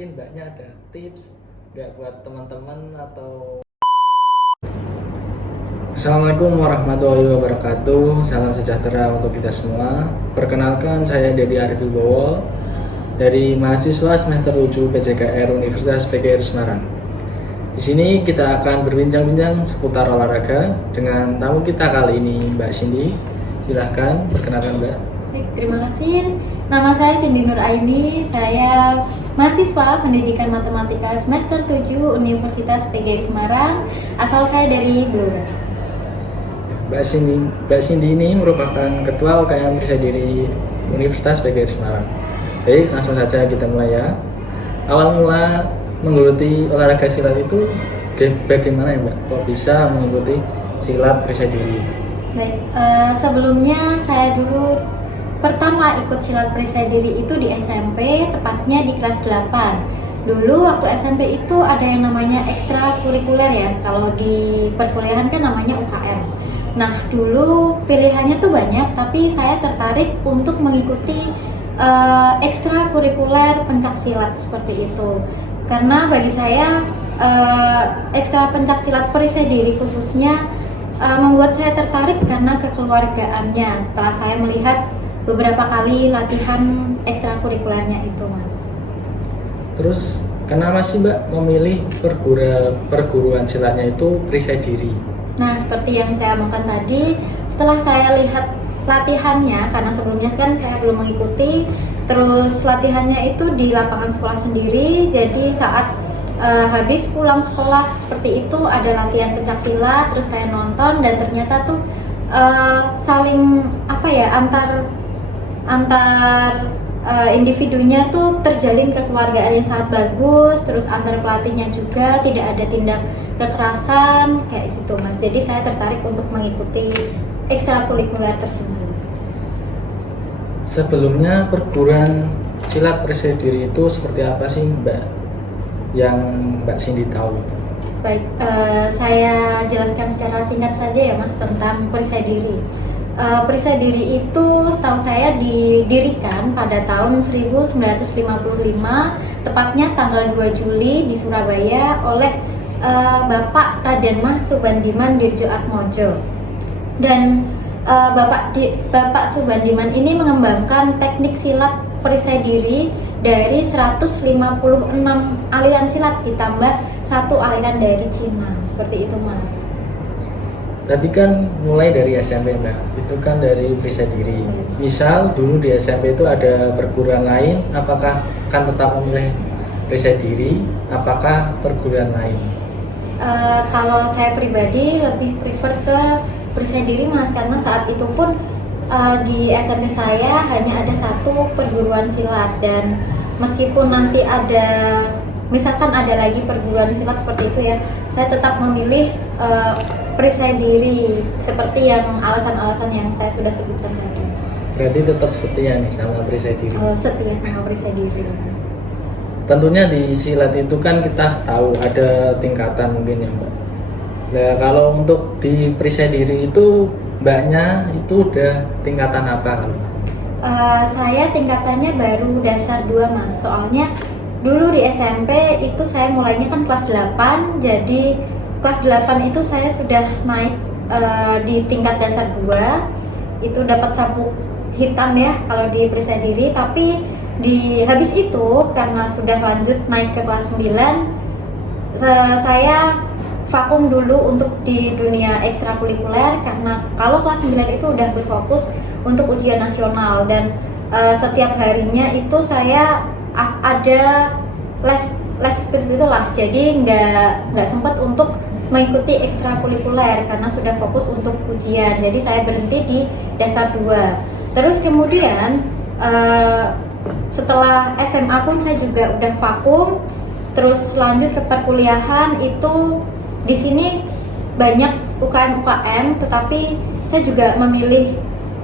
mungkin mbaknya ada tips nggak buat teman-teman atau. Assalamualaikum warahmatullahi wabarakatuh. Salam sejahtera untuk kita semua. Perkenalkan, saya Dedi Arif Wibowo dari mahasiswa semester 7 PJKR Universitas PGRI Semarang. Di sini kita akan berbincang-bincang seputar olahraga dengan tamu kita kali ini, Mbak Cindy. Silahkan perkenalkan, Mbak. Terima kasih. Nama saya Cindy Nur Aini. Saya mahasiswa Pendidikan Matematika semester 7 Universitas PGRI Semarang. Asal saya dari Blora. Mbak Cindy ini merupakan Ketua UKM Prisadiri Universitas PGRI Semarang. Baik, langsung saja kita mulai ya. Awal mula menggeluti olahraga silat itu bagaimana ya, Mbak? Kok bisa mengikuti silat Prisadiri? Baik, sebelumnya saya dulu pertama ikut silat Prisadiri itu di SMP, tepatnya di kelas 8. Dulu waktu SMP itu ada yang namanya ekstrakurikuler ya. Kalau di perkuliahan kan namanya UKM. Nah, dulu pilihannya tuh banyak, tapi saya tertarik untuk mengikuti ekstrakurikuler pencaksilat seperti itu. Karena bagi saya ekstra pencaksilat Prisadiri khususnya membuat saya tertarik karena kekeluargaannya. Setelah saya melihat beberapa kali latihan ekstrakurikulernya itu, Mas. Terus kenapa sih Mbak memilih perguruan silatnya itu Prisadiri? Nah, seperti yang saya omongkan tadi, setelah saya lihat latihannya, karena sebelumnya kan saya belum mengikuti, terus latihannya itu di lapangan sekolah sendiri. Jadi saat habis pulang sekolah seperti itu ada latihan pencaksilat, terus saya nonton dan ternyata tuh saling antar individunya tuh terjalin kekeluargaan yang sangat bagus, terus antar pelatihnya juga tidak ada tindak kekerasan kayak gitu, Mas. Jadi saya tertarik untuk mengikuti ekstrakurikuler tersebut. Sebelumnya perguruan silat Prisadiri itu seperti apa sih, Mbak, yang Mbak Cindy tahu? Baik, saya jelaskan secara singkat saja ya, Mas, tentang Prisadiri. Prisadiri itu setahu saya didirikan pada tahun 1955, tepatnya tanggal 2 Juli di Surabaya oleh Bapak Raden Mas Subandiman Dirjoatmojo. Dan Bapak Subandiman ini mengembangkan teknik silat Prisadiri dari 156 aliran silat ditambah 1 aliran dari Cina. Seperti itu, Mas. Tadi kan mulai dari SMP, Mbak. Itu kan dari Prisadiri. Misal dulu di SMP itu ada perguruan lain, apakah kan tetap memilih Prisadiri? Apakah perguruan lain? Kalau saya pribadi lebih prefer ke Prisadiri, Mas, karena saat itu pun di SMP saya hanya ada 1 perguruan silat, dan meskipun nanti misalkan ada lagi perguruan silat seperti itu ya, saya tetap memilih Prisadiri seperti yang alasan-alasan yang saya sudah sebutkan tadi. Berarti tetap setia nih sama Prisadiri? Setia sama Prisadiri. Tentunya di silat itu kan kita tahu ada tingkatan mungkin ya, Mbak. Nah, kalau untuk di Prisadiri itu Mbaknya itu udah tingkatan apa? Saya tingkatannya baru dasar 2, Mas. Soalnya dulu di SMP itu saya mulainya kan kelas 8, jadi kelas 8 itu saya sudah naik di tingkat dasar 2. Itu dapat sabuk hitam ya kalau di Prisadiri, tapi habis itu karena sudah lanjut naik ke kelas 9, saya vakum dulu untuk di dunia ekstrakurikuler, karena kalau kelas 9 itu udah berfokus untuk ujian nasional, dan setiap harinya itu saya ada les seperti itulah. Jadi nggak sempat untuk mengikuti ekstrakurikuler karena sudah fokus untuk ujian. Jadi saya berhenti di dasar 2. Terus kemudian setelah SMA pun saya juga udah vakum. Terus lanjut ke perkuliahan itu di sini banyak UKM, tetapi saya juga memilih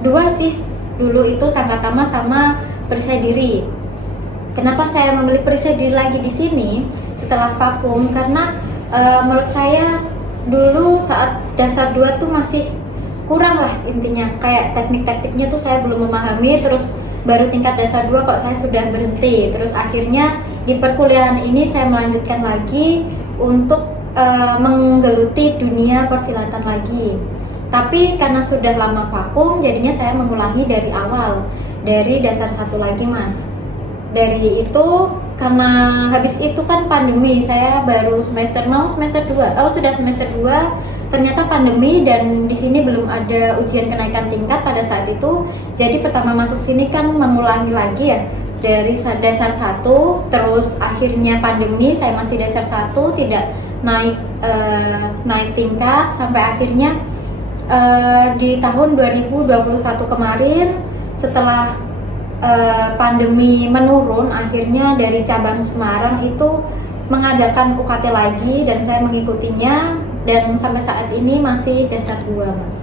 2 sih. Dulu itu Sanggatama sama Prisadiri. Kenapa saya memilih Prisadiri lagi di sini setelah vakum? Karena menurut saya dulu saat dasar 2 tuh masih kurang lah intinya, kayak teknik-tekniknya tuh saya belum memahami, terus baru tingkat dasar 2 kok saya sudah berhenti. Terus akhirnya di perkuliahan ini saya melanjutkan lagi untuk menggeluti dunia persilatan lagi. Tapi karena sudah lama vakum, jadinya saya mengulangi dari awal, dari dasar 1 lagi Mas. Dari itu, karena habis itu kan pandemi, saya baru semester 2. Sudah semester 2, ternyata pandemi dan di sini belum ada ujian kenaikan tingkat pada saat itu. Jadi pertama masuk sini kan mengulangi lagi ya, dari dasar 1, terus akhirnya pandemi saya masih dasar 1, tidak naik tingkat sampai akhirnya di tahun 2021 kemarin setelah pandemi menurun, akhirnya dari cabang Semarang itu mengadakan UKT lagi dan saya mengikutinya, dan sampai saat ini masih dasar 2 Mas.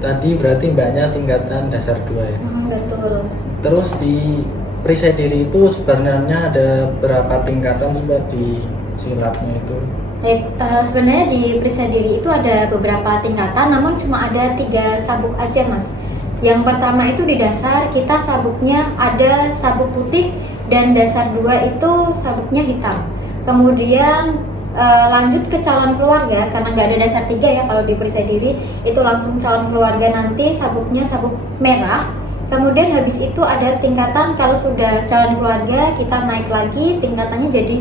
Tadi berarti mbaknya tingkatan dasar 2 ya? Betul. Terus di perisai diri itu sebenarnya ada berapa tingkatan coba di silatnya itu? Sebenarnya di perisai diri itu ada beberapa tingkatan, namun cuma ada 3 sabuk aja Mas. Yang pertama itu di dasar, kita sabuknya ada sabuk putih, dan dasar 2 itu sabuknya hitam. Kemudian lanjut ke calon keluarga, karena nggak ada dasar 3 ya kalau di perisai diri, itu langsung calon keluarga, nanti sabuknya sabuk merah. Kemudian habis itu ada tingkatan, kalau sudah calon keluarga kita naik lagi tingkatannya jadi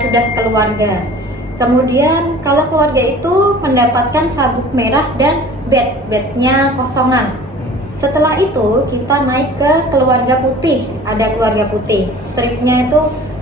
sudah keluarga. Kemudian kalau keluarga itu mendapatkan sabuk merah dan bednya kosongan. Setelah itu kita naik ke keluarga putih, ada keluarga putih, stripnya itu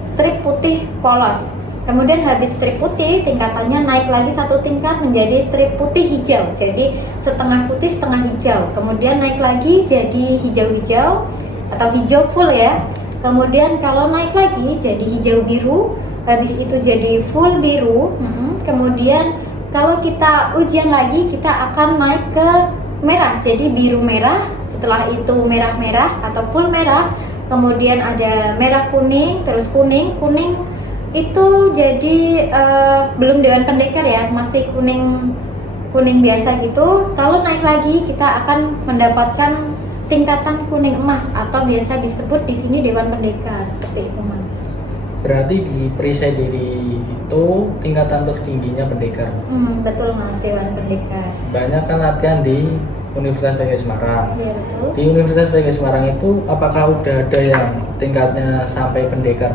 strip putih polos. Kemudian habis strip putih, tingkatannya naik lagi 1 tingkat menjadi strip putih hijau, jadi setengah putih setengah hijau. Kemudian naik lagi jadi hijau-hijau atau hijau full ya. Kemudian kalau naik lagi jadi hijau biru, habis itu jadi full biru. Kemudian kalau kita ujian lagi, kita akan naik ke merah, jadi biru merah, setelah itu merah-merah atau full merah, kemudian ada merah kuning, terus kuning itu jadi belum Dewan Pendekar ya, masih kuning biasa gitu. Kalau naik lagi kita akan mendapatkan tingkatan kuning emas atau biasa disebut di sini Dewan Pendekar, seperti itu Mas. Berarti di perisai diri itu tingkatan tertingginya pendekar. Betul Mas, Dewan Pendekar. Banyak kan latihan di Universitas PGRI Semarang. Iya betul. Di Universitas PGRI Semarang itu apakah udah ada yang tingkatnya sampai pendekar?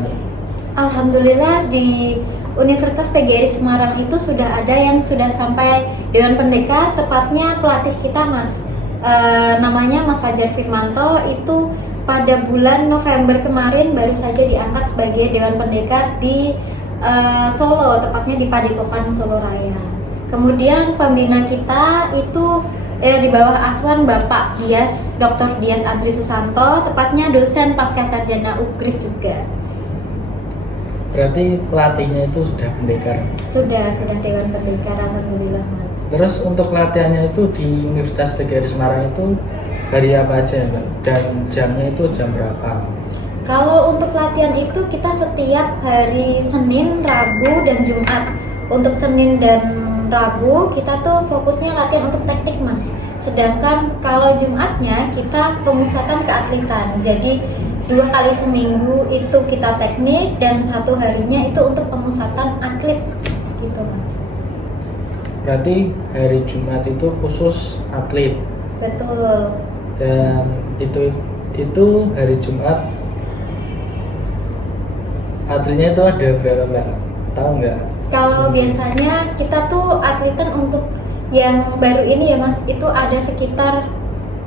Alhamdulillah di Universitas PGRI Semarang itu sudah ada yang sudah sampai Dewan Pendekar, tepatnya pelatih kita Mas, namanya Mas Fajar Firmanto, itu pada bulan November kemarin baru saja diangkat sebagai Dewan Pendekar di Solo, tepatnya di Padepokan Solo Raya. Kemudian pembina kita itu di bawah asuhan Bapak Dias, Dr. Dias Andri Susanto, tepatnya dosen pasca sarjana UGRIS juga. Berarti pelatihnya itu sudah pendekar? Sudah Dewan Pendekar, alhamdulillah Mas. Terus untuk latihannya itu di Universitas PGRI Semarang itu hari apa aja Mbak? Dan jamnya itu jam berapa? Kalau untuk latihan itu kita setiap hari Senin, Rabu, dan Jumat. Untuk Senin dan Rabu kita tuh fokusnya latihan untuk teknik Mas. Sedangkan kalau Jumatnya kita pemusatan keatletan. Jadi 2 kali seminggu itu kita teknik dan 1 harinya itu untuk pemusatan atlet gitu Mas. Berarti hari Jumat itu khusus atlet. Betul. Dan itu hari Jumat atletnya itu ada berapa Mbak? Tahu nggak? Kalau biasanya kita tuh atletan untuk yang baru ini ya Mas, itu ada sekitar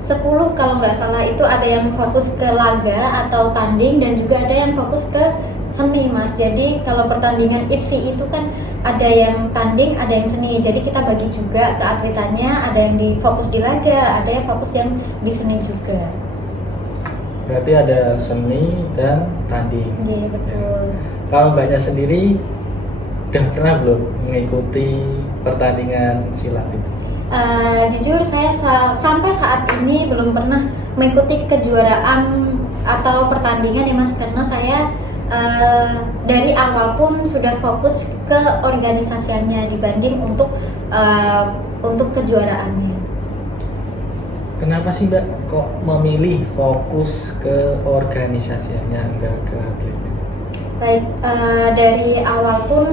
10 kalau nggak salah, itu ada yang fokus ke laga atau tanding dan juga ada yang fokus ke seni Mas. Jadi kalau pertandingan IPSI itu kan ada yang tanding, ada yang seni. Jadi kita bagi juga ke atletannya, ada yang fokus di laga, ada yang fokus yang di seni juga. Berarti ada seni dan tanding. Iya betul. Kalau Mbaknya sendiri udah pernah belum mengikuti pertandingan silat itu? Jujur saya sampai saat ini belum pernah mengikuti kejuaraan atau pertandingan ya Mas, karena saya dari awal pun sudah fokus ke organisasinya dibanding untuk kejuaraannya. Kenapa sih Mbak kok memilih fokus ke organisasinya enggak ke atletnya? Baik, dari awal pun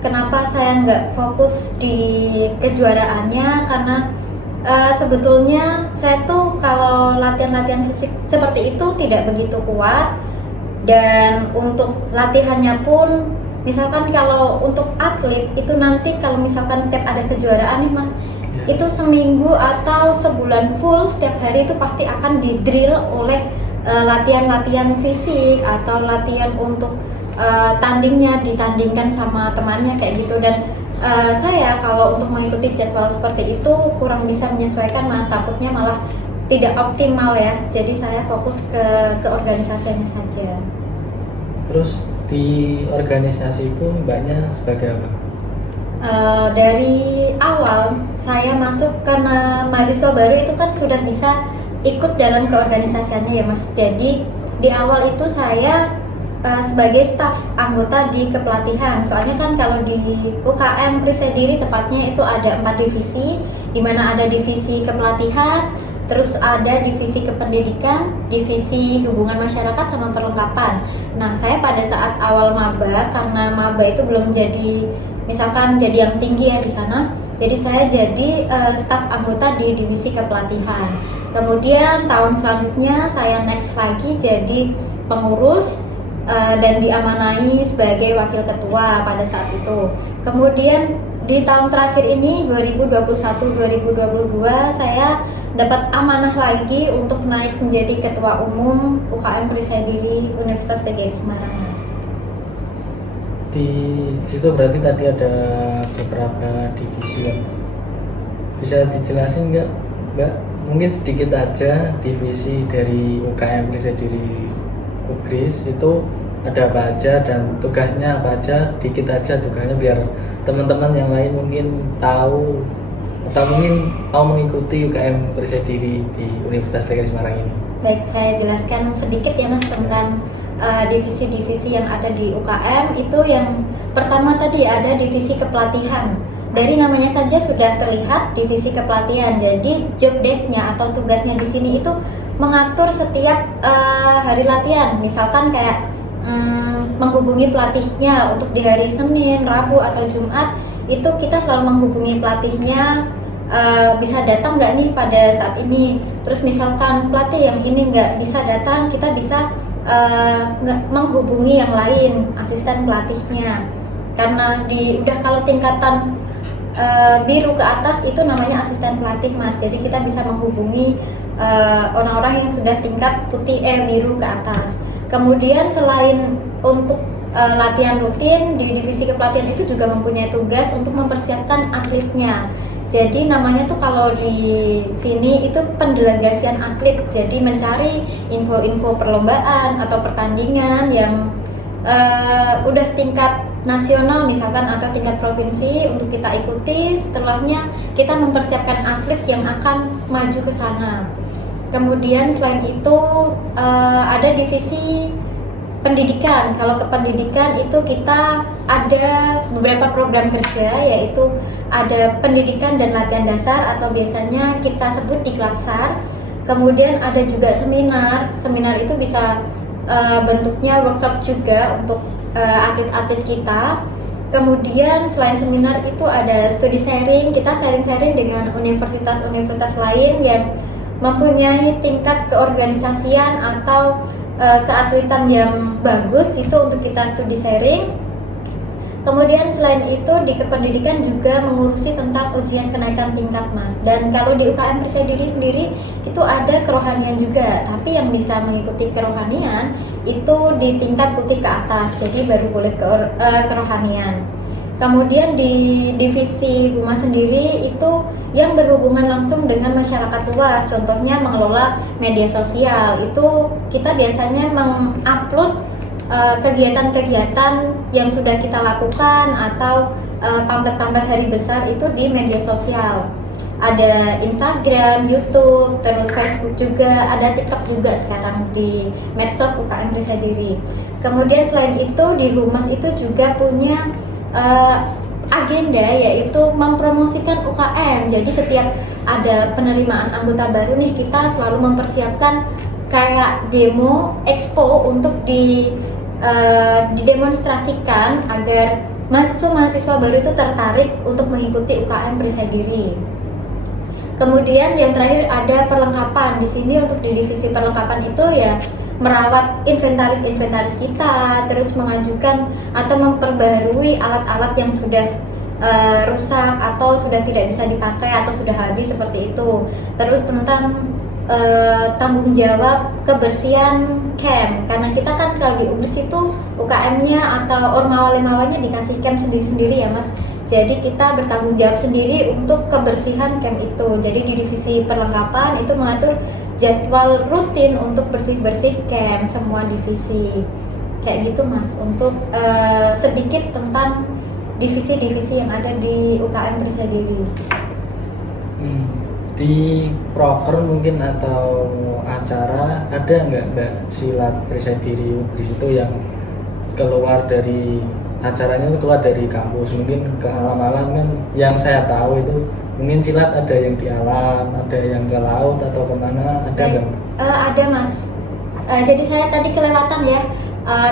kenapa saya nggak fokus di kejuaraannya, karena sebetulnya saya tuh kalau latihan-latihan fisik seperti itu tidak begitu kuat, dan untuk latihannya pun misalkan kalau untuk atlet itu nanti kalau misalkan setiap ada kejuaraan nih Mas, itu seminggu atau sebulan full setiap hari itu pasti akan di drill oleh latihan-latihan fisik atau latihan untuk tandingnya, ditandingkan sama temannya kayak gitu. Dan saya kalau untuk mengikuti jadwal seperti itu kurang bisa menyesuaikan Mas, takutnya malah tidak optimal ya. Jadi saya fokus ke organisasinya saja. Terus di organisasi itu Mbaknya sebagai apa? Dari awal saya masuk karena mahasiswa baru itu kan sudah bisa ikut dalam keorganisasiannya ya Mas. Jadi di awal itu saya sebagai staf anggota di kepelatihan. Soalnya kan kalau di UKM Prisadiri tepatnya itu ada 4 divisi, di mana ada divisi kepelatihan, terus ada divisi kependidikan, divisi hubungan masyarakat sama perlengkapan. Nah, saya pada saat awal maba, karena maba itu belum jadi misalkan jadi yang tinggi ya di sana, jadi saya jadi staf anggota di divisi kepelatihan. Kemudian tahun selanjutnya saya next lagi jadi pengurus dan diamanai sebagai wakil ketua pada saat itu. Kemudian di tahun terakhir ini 2021-2022 saya dapat amanah lagi untuk naik menjadi ketua umum UKM Prisadiri Universitas PGRI Semarang, Mas. Di situ berarti tadi ada beberapa divisi kan? Bisa dijelasin nggak Mbak? Mungkin sedikit aja divisi dari UKM Prisadiri UGRIS itu ada apa aja dan tugasnya apa aja, dikit aja tugasnya biar teman-teman yang lain mungkin tahu atau mungkin mau mengikuti UKM Prisadiri di Universitas PGRI Semarang ini. Baik, saya jelaskan sedikit ya Mas tentang divisi-divisi yang ada di UKM. Itu yang pertama tadi ada divisi kepelatihan. Dari namanya saja sudah terlihat divisi kepelatihan. Jadi job desk-nya atau tugasnya di sini itu mengatur setiap hari latihan. Misalkan kayak menghubungi pelatihnya untuk di hari Senin, Rabu atau Jumat, itu kita selalu menghubungi pelatihnya, bisa datang nggak nih pada saat ini. Terus misalkan pelatih yang ini nggak bisa datang, kita bisa menghubungi yang lain, asisten pelatihnya. Karena udah kalau tingkatan biru ke atas itu namanya asisten pelatih Mas. Jadi kita bisa menghubungi orang-orang yang sudah tingkat putih biru ke atas. Kemudian selain untuk latihan rutin di divisi kepelatihan itu juga mempunyai tugas untuk mempersiapkan atletnya. Jadi namanya tuh kalau di sini itu pendelegasian atlet. Jadi mencari info-info perlombaan atau pertandingan yang udah tingkat nasional misalkan atau tingkat provinsi untuk kita ikuti. Setelahnya kita mempersiapkan atlet yang akan maju ke sana. Kemudian selain itu ada divisi pendidikan. Kalau ke pendidikan itu kita ada beberapa program kerja, yaitu ada pendidikan dan latihan dasar atau biasanya kita sebut Diklatsar. Kemudian ada juga seminar. Seminar itu bisa bentuknya workshop juga untuk atlet-atlet kita. Kemudian selain seminar itu ada studi sharing. Kita sharing-sharing dengan universitas-universitas lain yang mempunyai tingkat keorganisasian atau keatletan yang bagus, itu untuk kita studi sharing. Kemudian selain itu di kependidikan juga mengurusi tentang ujian kenaikan tingkat Mas. Dan kalau di UKM Prisadiri sendiri itu ada kerohanian juga, tapi yang bisa mengikuti kerohanian itu di tingkat putih ke atas, jadi baru boleh kerohanian. Kemudian di divisi Humas sendiri itu yang berhubungan langsung dengan masyarakat luas, contohnya mengelola media sosial. Itu kita biasanya mengupload kegiatan-kegiatan yang sudah kita lakukan atau pamflet-pamflet hari besar itu di media sosial. Ada Instagram, YouTube, terus Facebook juga, ada TikTok juga sekarang di medsos UKM Prisadiri. Kemudian selain itu di Humas itu juga punya agenda, yaitu mempromosikan UKM. Jadi setiap ada penerimaan anggota baru nih, kita selalu mempersiapkan kayak demo expo untuk didemonstrasikan agar mahasiswa-mahasiswa baru itu tertarik untuk mengikuti UKM Perisai Diri. Kemudian yang terakhir ada perlengkapan. Di sini untuk di divisi perlengkapan itu ya merawat inventaris kita, terus mengajukan atau memperbarui alat-alat yang sudah rusak atau sudah tidak bisa dipakai atau sudah habis seperti itu. Terus tentang tanggung jawab kebersihan camp, karena kita kan kalau di UBS itu UKM-nya atau ormawa-lemawanya dikasih camp sendiri-sendiri ya Mas. Jadi kita bertanggung jawab sendiri untuk kebersihan camp itu. Jadi di divisi perlengkapan itu mengatur jadwal rutin untuk bersih-bersih camp semua divisi. Kayak gitu Mas, untuk sedikit tentang divisi-divisi yang ada di UKM Perisai Diri. Di proker mungkin atau acara ada nggak silat Perisai Diri di situ yang keluar dari acaranya itu keluar dari kampus, mungkin ke alam-alam kan yang saya tahu itu mungkin silat ada yang di alam, ada yang ke laut atau kemana, ada nggak? Ada Mas. Jadi saya tadi kelewatan ya,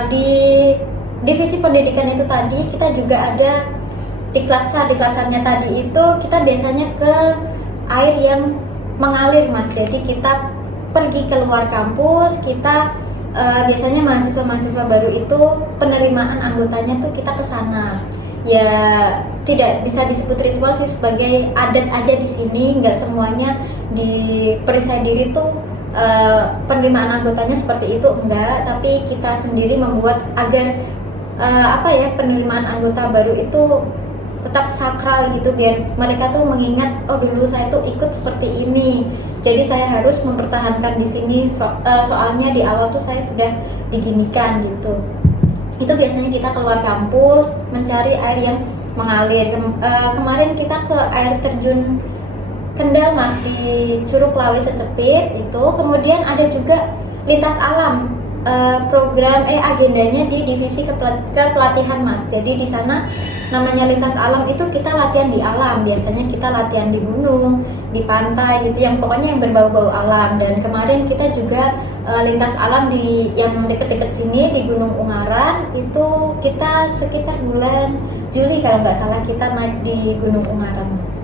di divisi pendidikan itu tadi kita juga ada diklatsa-diklatsannya tadi itu kita biasanya ke air yang mengalir Mas. Jadi kita pergi keluar kampus, kita biasanya mahasiswa-mahasiswa baru itu penerimaan anggotanya tuh kita ke sana. Ya tidak bisa disebut ritual sih, sebagai adat aja di sini. Nggak semuanya di Perisai Diri tuh penerimaan anggotanya seperti itu, enggak. Tapi kita sendiri membuat agar penerimaan anggota baru itu tetap sakral gitu, biar mereka tuh mengingat, oh dulu saya tuh ikut seperti ini, jadi saya harus mempertahankan di sini soalnya di awal tuh saya sudah diginikan gitu. Itu biasanya kita keluar kampus mencari air yang mengalir. Kemarin kita ke air terjun Kendal Mas, di Curug Lawe Secepit itu. Kemudian ada juga lintas alam, program agendanya di divisi kepelatihan Mas. Jadi di sana namanya lintas alam itu kita latihan di alam. Biasanya kita latihan di gunung, di pantai gitu, yang pokoknya yang berbau-bau alam. Dan kemarin kita juga lintas alam di yang deket-deket sini di Gunung Ungaran. Itu kita sekitar bulan Juli kalau nggak salah kita naik di Gunung Ungaran Mas.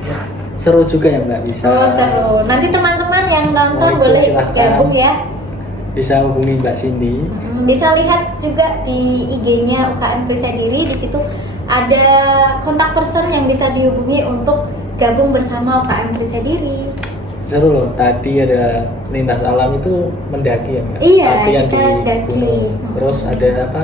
Ya, seru juga ya Mbak, bisa. Oh seru. Nanti teman-teman yang nonton boleh ikut gabung ya. Bisa hubungi Mbak Cindy. Bisa lihat juga di IG-nya UKM Perisai Diri. Di situ ada kontak person yang bisa dihubungi untuk gabung bersama UKM Perisai Diri. Seru loh. Tadi ada lintas alam itu mendaki ya Mbak. Iya, latihan kita di daki. gunung. Terus ada apa?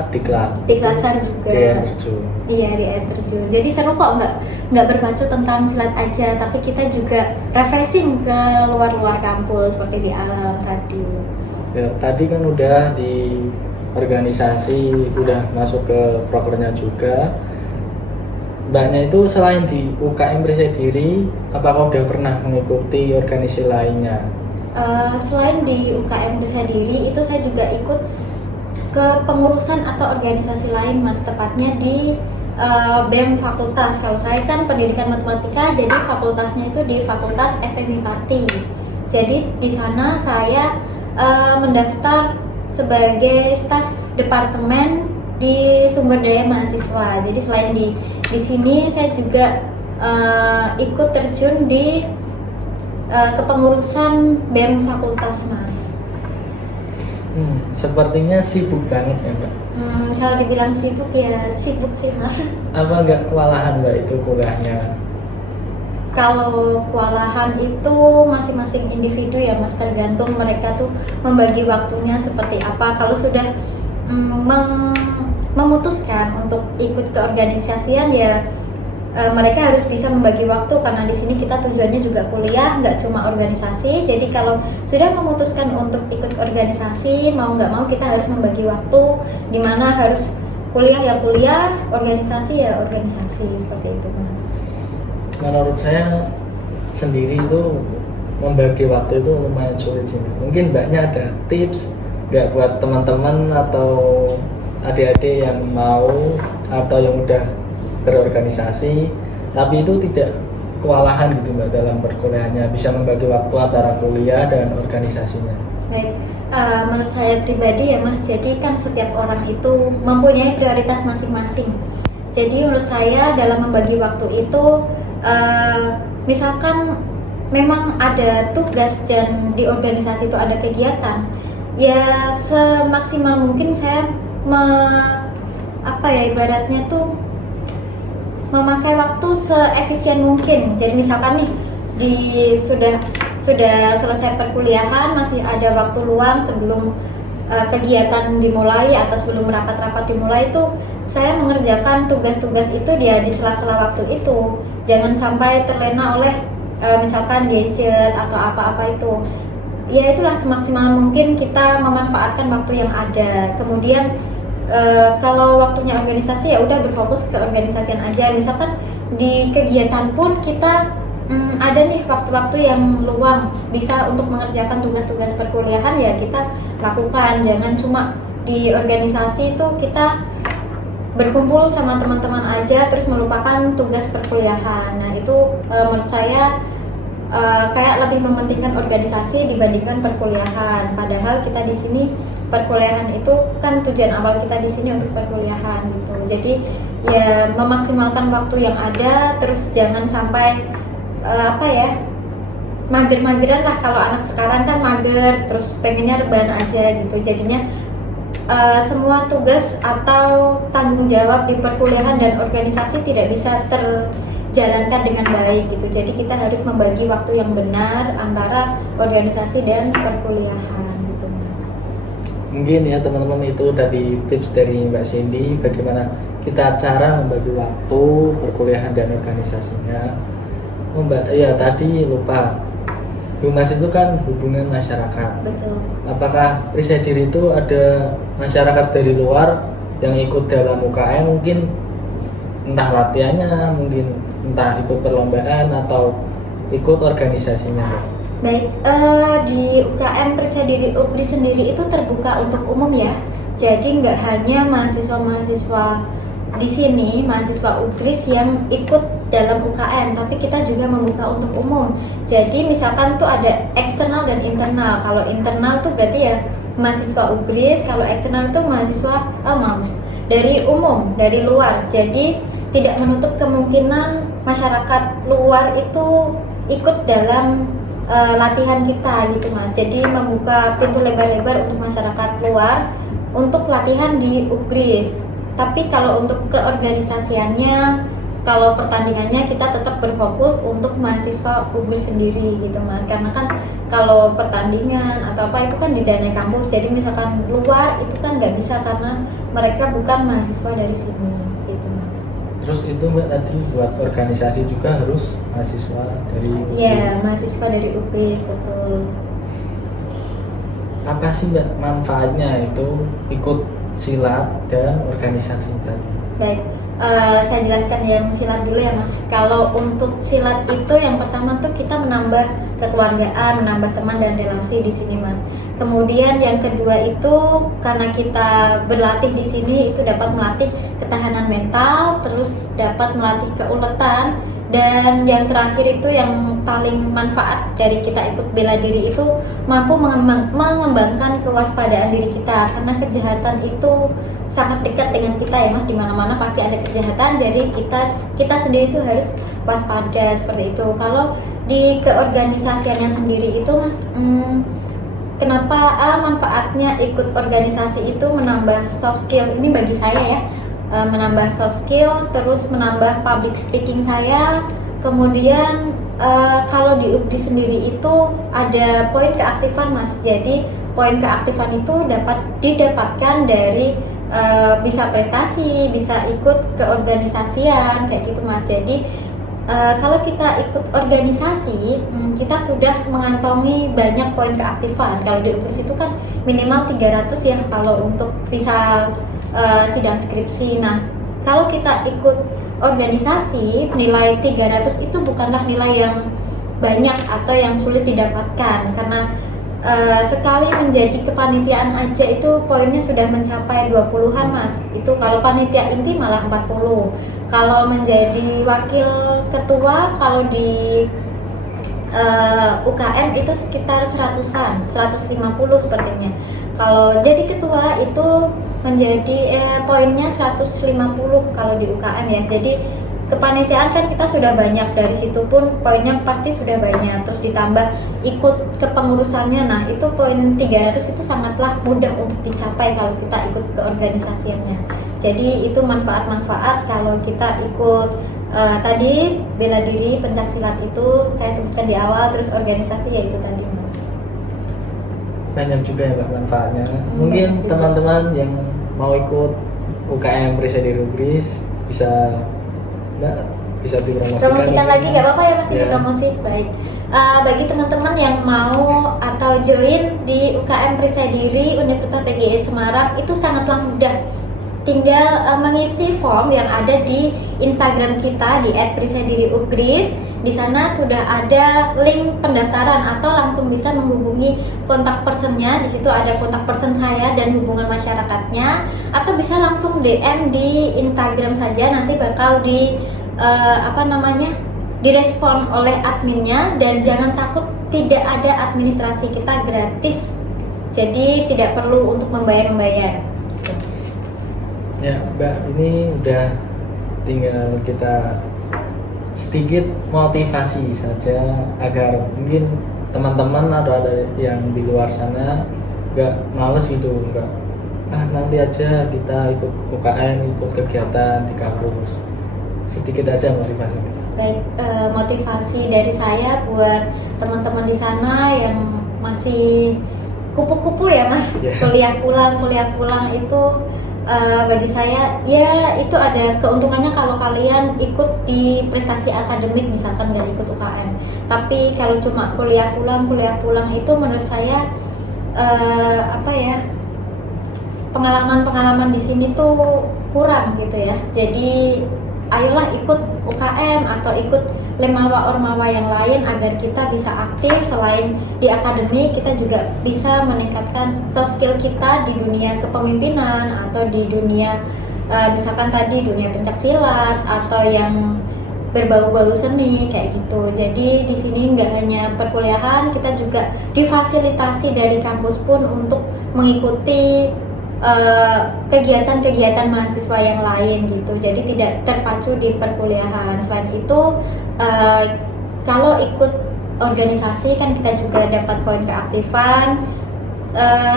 Diklatsan juga. Di air terjun. Iya, di air terjun. Jadi seru kok, nggak berpacu tentang silat aja, tapi kita juga refreshing ke luar-luar kampus seperti di alam tadi. Ya, tadi kan udah di organisasi, udah masuk ke prokernya juga. Mbaknya itu selain di UKM Perisai Diri, apakah udah pernah mengikuti organisasi lainnya? Selain di UKM Perisai Diri, itu saya juga ikut ke pengurusan atau organisasi lain Mas, tepatnya di BEM fakultas. Kalau saya kan pendidikan matematika, jadi fakultasnya itu di Fakultas FMI Pati. Jadi di sana saya mendaftar sebagai staf departemen di sumber daya mahasiswa. Jadi selain di sini saya juga ikut terjun di kepengurusan BEM fakultas Mas. Sepertinya sibuk banget ya Mbak. Kalau dibilang sibuk ya sibuk sih Mas. Apa nggak kewalahan Mbak itu kuliahnya? Kalau kewalahan itu masing-masing individu ya Mas, tergantung mereka tuh membagi waktunya seperti apa. Kalau sudah memutuskan untuk ikut keorganisasian ya mereka harus bisa membagi waktu, karena di sini kita tujuannya juga kuliah, nggak cuma organisasi. Jadi kalau sudah memutuskan untuk ikut organisasi, mau nggak mau kita harus membagi waktu, dimana harus kuliah ya kuliah, organisasi ya organisasi, seperti itu Mas. Menurut saya sendiri itu membagi waktu itu lumayan sulit sih. Mungkin Mbaknya ada tips nggak buat teman-teman atau adik-adik yang mau atau yang udah berorganisasi, tapi itu tidak kewalahan gitu Mbak dalam perkuliahannya, bisa membagi waktu antara kuliah dan organisasinya. Baik, menurut saya pribadi ya Mas, jadi kan setiap orang itu mempunyai prioritas masing-masing. Jadi menurut saya dalam membagi waktu itu, misalkan memang ada tugas dan di organisasi itu ada kegiatan, ya semaksimal mungkin saya ibaratnya tuh memakai waktu seefisien mungkin. Jadi misalkan nih sudah selesai perkuliahan, masih ada waktu luang sebelum kegiatan dimulai atau sebelum rapat-rapat dimulai, itu saya mengerjakan tugas-tugas itu dia di sela-sela waktu itu. Jangan sampai terlena oleh misalkan gadget atau apa-apa itu. Ya itulah, semaksimal mungkin kita memanfaatkan waktu yang ada. Kemudian kalau waktunya organisasi ya udah berfokus ke organisasian aja. Misalkan di kegiatan pun kita ada nih waktu-waktu yang luang bisa untuk mengerjakan tugas-tugas perkuliahan, ya kita lakukan. Jangan cuma di organisasi itu kita berkumpul sama teman-teman aja terus melupakan tugas perkuliahan. Nah itu menurut saya kayak lebih mementingkan organisasi dibandingkan perkuliahan. Padahal kita di sini perkuliahan itu kan tujuan awal kita di sini untuk perkuliahan gitu. Jadi ya memaksimalkan waktu yang ada, terus jangan sampai mager-mageran lah. Kalau anak sekarang kan mager, terus pengennya rebahan aja gitu. Jadinya semua tugas atau tanggung jawab di perkuliahan dan organisasi tidak bisa terjalankan dengan baik gitu. Jadi kita harus membagi waktu yang benar antara organisasi dan perkuliahan gitu Mas. Mungkin ya teman-teman, itu tadi tips dari Mbak Cindy bagaimana kita cara membagi waktu perkuliahan dan organisasinya. Mbak, ya tadi lupa, Humas itu kan hubungan masyarakat. Betul. Apakah riset diri itu ada masyarakat dari luar yang ikut dalam UKM, mungkin entah latihannya, mungkin entah ikut perlombaan atau ikut organisasinya? Baik, di UKM Persadiri UPRI sendiri itu terbuka untuk umum ya. Jadi nggak hanya mahasiswa-mahasiswa di sini, mahasiswa UPRIS yang ikut dalam UKM, tapi kita juga membuka untuk umum. Jadi misalkan tuh ada eksternal dan internal. Kalau internal tuh berarti ya mahasiswa UPRIS, kalau eksternal itu mahasiswa MAUS dari umum, dari luar. Jadi tidak menutup kemungkinan masyarakat luar itu ikut dalam latihan kita gitu Mas. Jadi membuka pintu lebar-lebar untuk masyarakat luar untuk latihan di UPRIS. Tapi kalau untuk keorganisasiannya, kalau pertandingannya kita tetap berfokus untuk mahasiswa UPRIS sendiri gitu Mas. Karena kan kalau pertandingan atau apa itu kan didanai kampus. Jadi misalkan luar itu kan nggak bisa karena mereka bukan mahasiswa dari sini gitu Mas. Terus itu Mbak tadi buat organisasi juga harus mahasiswa dari UPRIS? Iya, mahasiswa dari UPRIS, betul. Apa sih Mbak manfaatnya itu ikut silat dan organisasi tadi? Baik, saya jelaskan yang silat dulu ya Mas. Kalau untuk silat itu yang pertama tuh kita menambah kekeluargaan, menambah teman dan relasi di sini Mas. Kemudian yang kedua itu karena kita berlatih di sini itu dapat melatih ketahanan mental, terus dapat melatih keuletan, dan yang terakhir itu yang paling manfaat dari kita ikut bela diri itu mampu mengembangkan kewaspadaan diri kita, karena kejahatan itu sangat dekat dengan kita ya Mas. Dimana-mana pasti ada kejahatan, jadi kita sendiri itu harus waspada seperti itu. Kalau di keorganisasiannya sendiri itu Mas, kenapa manfaatnya ikut organisasi itu menambah soft skill ini bagi saya ya, menambah soft skill, terus menambah public speaking saya. Kemudian kalau di UPRI sendiri itu ada poin keaktifan Mas. Jadi poin keaktifan itu dapat didapatkan dari bisa prestasi, bisa ikut keorganisasian kayak gitu Mas. Jadi kalau kita ikut organisasi, kita sudah mengantongi banyak poin keaktifan. Kalau di UPRIS itu kan minimal 300 ya kalau untuk bisa sidang skripsi. Nah, kalau kita ikut organisasi, nilai 300 itu bukanlah nilai yang banyak atau yang sulit didapatkan, karena sekali menjadi kepanitiaan aja itu poinnya sudah mencapai 20-an Mas. Itu kalau panitia inti malah 40. Kalau menjadi wakil ketua kalau di UKM itu sekitar 100-an, 150 sepertinya. Kalau jadi ketua itu menjadi poinnya 150 kalau di UKM ya. Jadi kepanitiaan kan kita sudah banyak, dari situ pun poinnya pasti sudah banyak, terus ditambah ikut kepengurusannya. Nah itu poin 300 itu sangatlah mudah untuk dicapai kalau kita ikut ke organisasinya. Jadi itu manfaat-manfaat kalau kita ikut tadi bela diri, pencak silat itu saya sebutkan di awal, terus organisasi ya itu tadi Mas. Banyak juga ya Mbak manfaatnya. Mungkin teman-teman yang mau ikut UKM Prisa di Rubris bisa dipromosikan lagi nggak apa-apa ya masih dipromosi. Baik, bagi teman-teman yang mau atau join di UKM Prisadiri Universitas PGI Semarang itu sangatlah mudah, tinggal mengisi form yang ada di Instagram kita di @prisadiriugris. Di sana sudah ada link pendaftaran atau langsung bisa menghubungi kontak personnya. Di situ ada kontak person saya dan hubungan masyarakatnya, atau bisa langsung DM di Instagram saja, nanti bakal direspon oleh adminnya. Dan jangan takut, tidak ada administrasi, kita gratis, jadi tidak perlu untuk membayar. Ya Mbak, ini udah tinggal kita sedikit motivasi saja agar mungkin teman-teman atau ada yang di luar sana nggak males gitu, nggak nanti aja kita ikut UKM, ikut kegiatan di kampus. Sedikit aja motivasi kita. Baik, motivasi dari saya buat teman-teman di sana yang masih kupu-kupu ya Mas, kuliah pulang itu bagi saya ya itu ada keuntungannya kalau kalian ikut di prestasi akademik, misalkan nggak ikut UKM. Tapi kalau cuma kuliah pulang itu menurut saya pengalaman di sini tuh kurang gitu ya. Jadi ayolah ikut UKM atau ikut lemawa ormawa yang lain agar kita bisa aktif. Selain di akademik, kita juga bisa meningkatkan soft skill kita di dunia kepemimpinan atau di dunia misalkan tadi dunia pencaksilat atau yang berbau-bau seni kayak gitu. Jadi di sini nggak hanya perkuliahan, kita juga difasilitasi dari kampus pun untuk mengikuti kegiatan-kegiatan mahasiswa yang lain gitu. Jadi tidak terpacu di perkuliahan. Selain itu kalau ikut organisasi kan kita juga dapat poin keaktifan.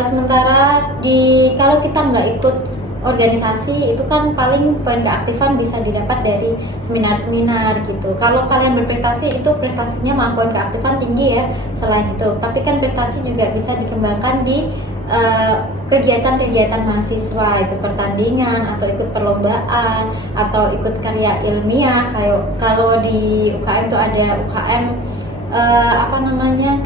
Sementara kalau kita nggak ikut organisasi itu kan paling poin keaktifan bisa didapat dari seminar-seminar gitu. Kalau kalian berprestasi itu prestasinya malah poin keaktifan tinggi ya. Selain itu, tapi kan prestasi juga bisa dikembangkan di kegiatan-kegiatan mahasiswa, ikut pertandingan atau ikut perlombaan atau ikut karya ilmiah. Kalau di UKM itu ada UKM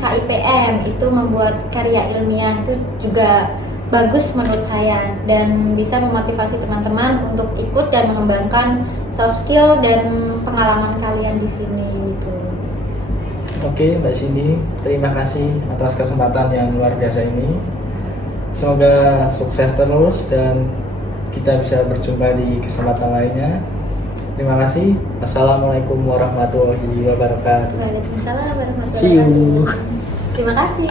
KIPM, itu membuat karya ilmiah, itu juga bagus menurut saya dan bisa memotivasi teman-teman untuk ikut dan mengembangkan soft skill dan pengalaman kalian di sini gitu. Oke Mbak Cindy, terima kasih atas kesempatan yang luar biasa ini. Semoga sukses terus dan kita bisa berjumpa di kesempatan lainnya. Terima kasih. Assalamualaikum warahmatullahi wabarakatuh. Waalaikumsalam warahmatullahi wabarakatuh. See you. Terima kasih.